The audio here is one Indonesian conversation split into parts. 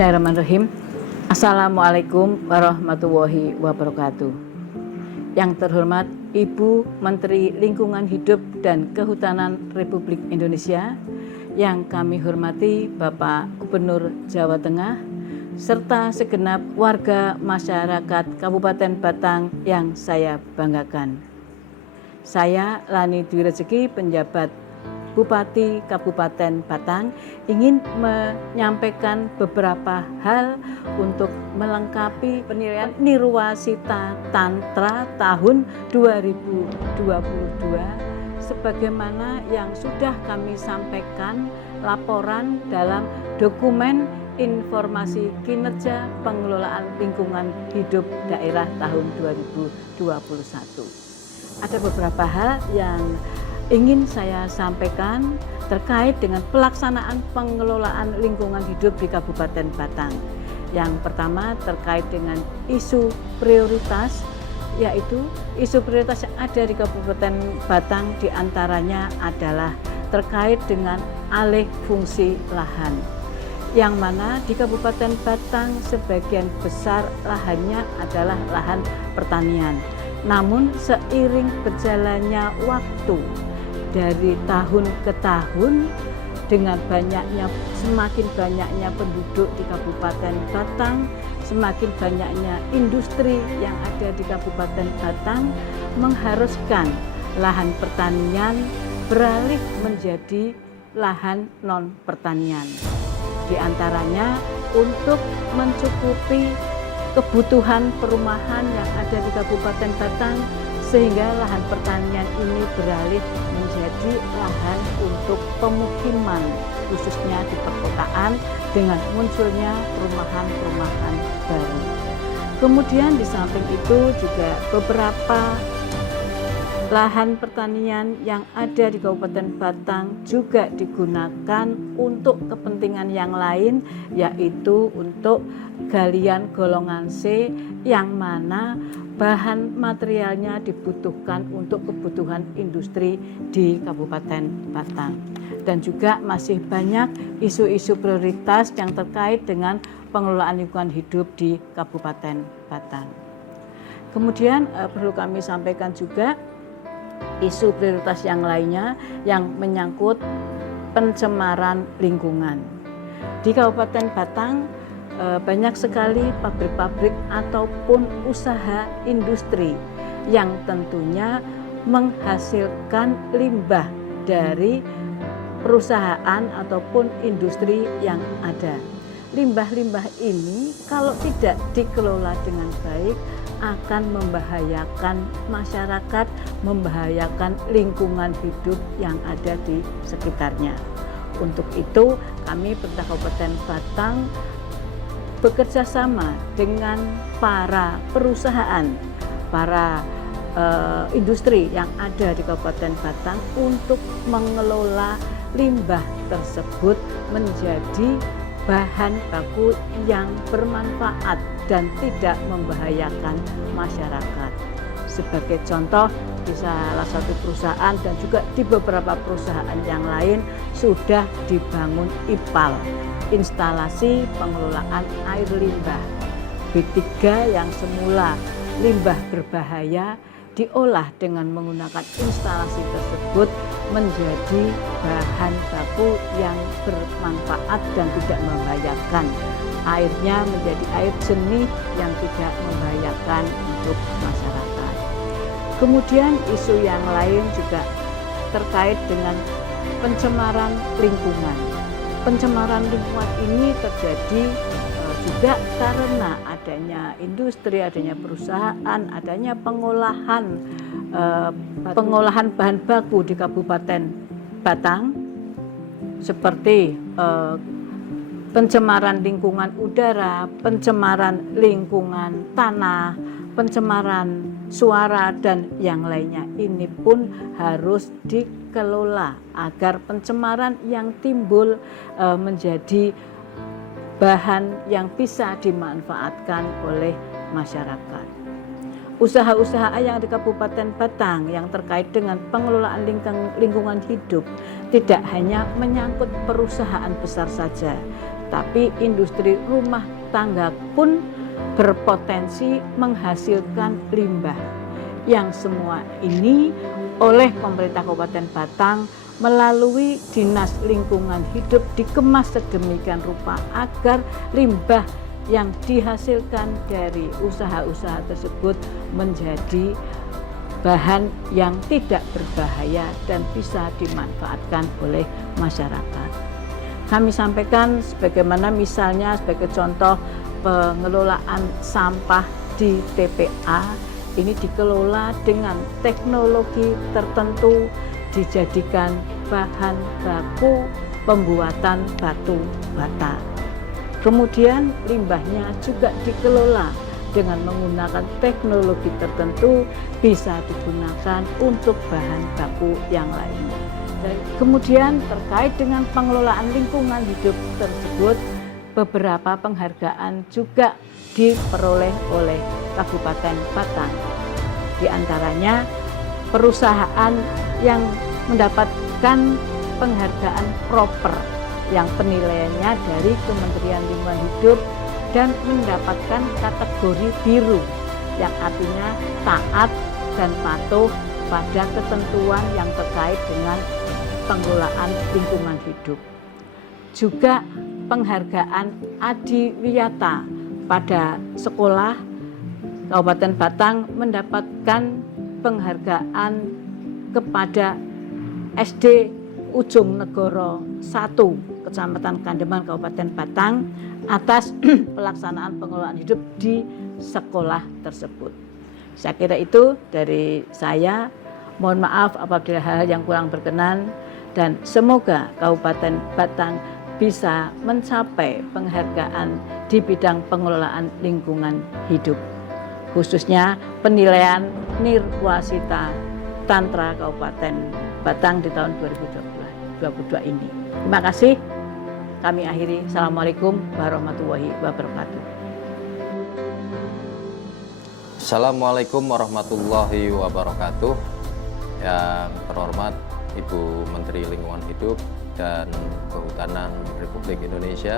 Bismillahirrahmanirrahim. Assalamualaikum warahmatullahi wabarakatuh. Yang terhormat Ibu Menteri Lingkungan Hidup dan Kehutanan Republik Indonesia, yang kami hormati Bapak Gubernur Jawa Tengah, serta segenap warga masyarakat Kabupaten Batang yang saya banggakan. Saya Lani Dwi Rezeki, penjabat Bupati Kabupaten Batang, ingin menyampaikan beberapa hal untuk melengkapi penilaian Nirwasita Tantra tahun 2022 sebagaimana yang sudah kami sampaikan laporan dalam dokumen informasi kinerja pengelolaan lingkungan hidup daerah tahun 2021. Ada beberapa hal yang ingin saya sampaikan terkait dengan pelaksanaan pengelolaan lingkungan hidup di Kabupaten Batang. Yang pertama terkait dengan isu prioritas, yaitu isu prioritas yang ada di Kabupaten Batang diantaranya adalah terkait dengan alih fungsi lahan. Yang mana di Kabupaten Batang sebagian besar lahannya adalah lahan pertanian. Namun seiring berjalannya waktu, dari tahun ke tahun dengan semakin banyaknya penduduk di Kabupaten Batang, semakin banyaknya industri yang ada di Kabupaten Batang mengharuskan lahan pertanian beralih menjadi lahan non pertanian. Di antaranya untuk mencukupi kebutuhan perumahan yang ada di Kabupaten Batang, sehingga lahan pertanian ini beralih menjadi lahan untuk pemukiman, khususnya di perkotaan dengan munculnya perumahan-perumahan baru. Kemudian di samping itu juga beberapa lahan pertanian yang ada di Kabupaten Batang juga digunakan untuk kepentingan yang lain, yaitu untuk galian golongan C, yang mana bahan materialnya dibutuhkan untuk kebutuhan industri di Kabupaten Batang. Dan juga masih banyak isu-isu prioritas yang terkait dengan pengelolaan lingkungan hidup di Kabupaten Batang. Kemudian perlu kami sampaikan juga isu prioritas yang lainnya yang menyangkut pencemaran lingkungan. Di Kabupaten Batang banyak sekali pabrik-pabrik ataupun usaha industri yang tentunya menghasilkan limbah dari perusahaan ataupun industri yang ada. Limbah-limbah ini kalau tidak dikelola dengan baik akan membahayakan masyarakat, membahayakan lingkungan hidup yang ada di sekitarnya. Untuk itu kami pemerintah Kabupaten Batang bekerja sama dengan para perusahaan, para industri yang ada di Kabupaten Batang untuk mengelola limbah tersebut menjadi bahan baku yang bermanfaat dan tidak membahayakan masyarakat. Sebagai contoh, di salah satu perusahaan dan juga di beberapa perusahaan yang lain sudah dibangun IPAL, instalasi pengelolaan air limbah. B3 yang semula limbah berbahaya diolah dengan menggunakan instalasi tersebut menjadi bahan baku yang bermanfaat dan tidak membahayakan. Airnya menjadi air jernih yang tidak membahayakan untuk masyarakat. Kemudian isu yang lain juga terkait dengan pencemaran lingkungan. Pencemaran lingkungan ini terjadi juga karena adanya industri, adanya perusahaan, adanya pengolahan bahan baku di Kabupaten Batang, seperti pencemaran lingkungan udara, pencemaran lingkungan tanah, pencemaran suara, dan yang lainnya. Ini pun harus dikelola agar pencemaran yang timbul menjadi bahan yang bisa dimanfaatkan oleh masyarakat. Usaha-usaha yang di Kabupaten Batang yang terkait dengan pengelolaan lingkungan hidup tidak hanya menyangkut perusahaan besar saja, tapi industri rumah tangga pun berpotensi menghasilkan limbah. Yang semua ini oleh pemerintah Kabupaten Batang melalui Dinas Lingkungan Hidup dikemas sedemikian rupa agar limbah yang dihasilkan dari usaha-usaha tersebut menjadi bahan yang tidak berbahaya dan bisa dimanfaatkan oleh masyarakat. Kami sampaikan sebagaimana misalnya sebagai contoh pengelolaan sampah di TPA ini dikelola dengan teknologi tertentu, dijadikan bahan baku pembuatan batu bata. Kemudian limbahnya juga dikelola dengan menggunakan teknologi tertentu, bisa digunakan untuk bahan baku yang lainnya. Dan kemudian terkait dengan pengelolaan lingkungan hidup tersebut, beberapa penghargaan juga diperoleh oleh Kabupaten Batang. Di antaranya perusahaan yang mendapatkan penghargaan proper yang penilaiannya dari Kementerian Lingkungan Hidup dan mendapatkan kategori biru yang artinya taat dan patuh pada ketentuan yang terkait dengan pengelolaan lingkungan hidup. Juga penghargaan Adiwiyata pada sekolah Kabupaten Batang mendapatkan penghargaan kepada SD Ujung Negoro 1 Kecamatan Kandeman Kabupaten Batang atas pelaksanaan pengelolaan hidup di sekolah tersebut. Saya kira itu dari saya. Mohon maaf apabila hal yang kurang berkenan dan semoga Kabupaten Batang bisa mencapai penghargaan di bidang pengelolaan lingkungan hidup. Khususnya penilaian Nirwasita Tantra Kabupaten Batang di tahun 2022 ini. Terima kasih. Kami akhiri. Assalamualaikum warahmatullahi wabarakatuh. Assalamualaikum warahmatullahi wabarakatuh. Yang terhormat Ibu Menteri Lingkungan Hidup dan Kehutanan Republik Indonesia,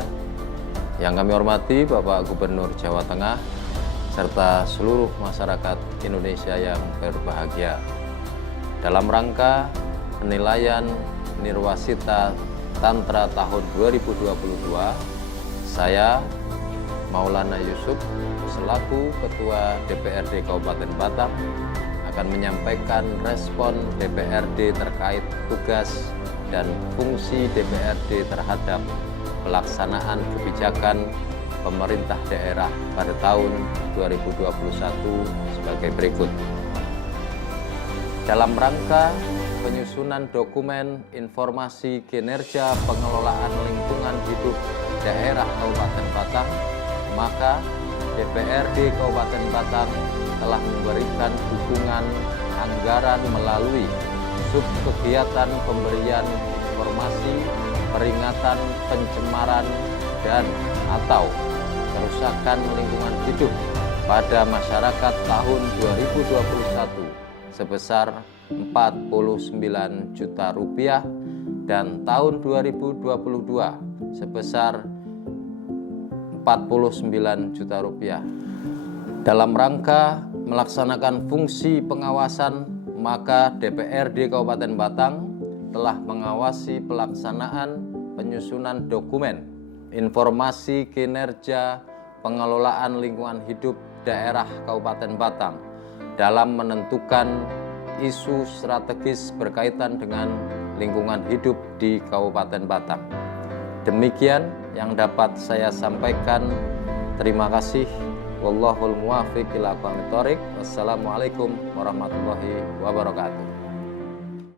yang kami hormati Bapak Gubernur Jawa Tengah, serta seluruh masyarakat Indonesia yang berbahagia. Dalam rangka penilaian Nirwasita Tantra tahun 2022, saya Maulana Yusuf selaku Ketua DPRD Kabupaten Batang akan menyampaikan respon DPRD terkait tugas dan fungsi DPRD terhadap pelaksanaan kebijakan pemerintah daerah pada tahun 2021 sebagai berikut. Dalam rangka penyusunan dokumen informasi kinerja pengelolaan lingkungan hidup daerah Kabupaten Batang, maka DPRD Kabupaten Batang telah memberikan dukungan anggaran melalui subkegiatan pemberian informasi peringatan pencemaran dan atau kerusakan lingkungan hidup pada masyarakat tahun 2021 sebesar Rp49 juta dan tahun 2022 sebesar Rp49 juta. Dalam rangka melaksanakan fungsi pengawasan, maka DPRD Kabupaten Batang telah mengawasi pelaksanaan penyusunan dokumen informasi kinerja pengelolaan lingkungan hidup daerah Kabupaten Batang dalam menentukan isu strategis berkaitan dengan lingkungan hidup di Kabupaten Batang. Demikian yang dapat saya sampaikan. Terima kasih. Wallahul muwaffiq ila aqwamit thoriq. Wassalamualaikum warahmatullahi wabarakatuh.